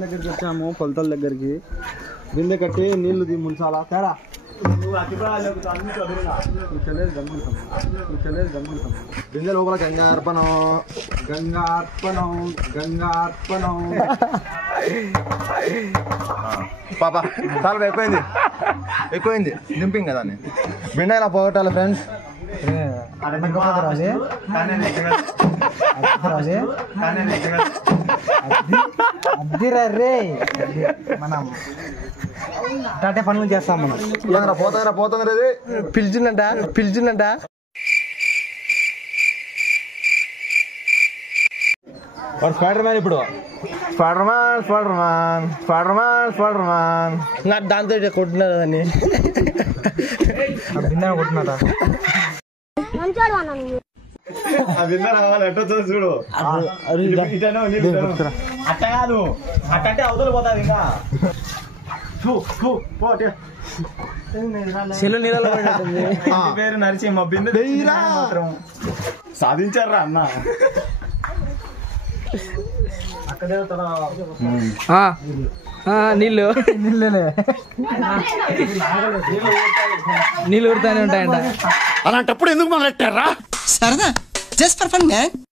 దగ్గరికి వచ్చాము కొలతల దగ్గరికి బిందె కట్టి నీళ్లు ముంచాలా తేడా బిందె లోపల గంగార్పణం గంగార్పణం గంగార్పణం పాపా చాలా ఎక్కువైంది దింపింగ్ కదా బిందె ఇలా పోగొట్టాలి ఫ్రెండ్స్ మనం టాటే పనులు చేస్తాం మనం పోతుంది పిలిచిందంట స్పైడర్ మ్యాన్ ఇప్పుడు స్పైడర్ మ్యాన్ నాకు దాంతో కొట్టినారు దాన్ని కొట్టినారా చూడు అట్ట కాదు అట్టంటే అవతల పోతాది ఇంకా పేరు నరిచి మా బిందె సాధించారా అన్న అక్కడే నీళ్ళు ఊరుతానే ఉంటాయంట అలాంటప్పుడు ఎందుకు మొదలెట్టారా సరదా జస్ట్ ఫర్ ఫన్ మ్యాన్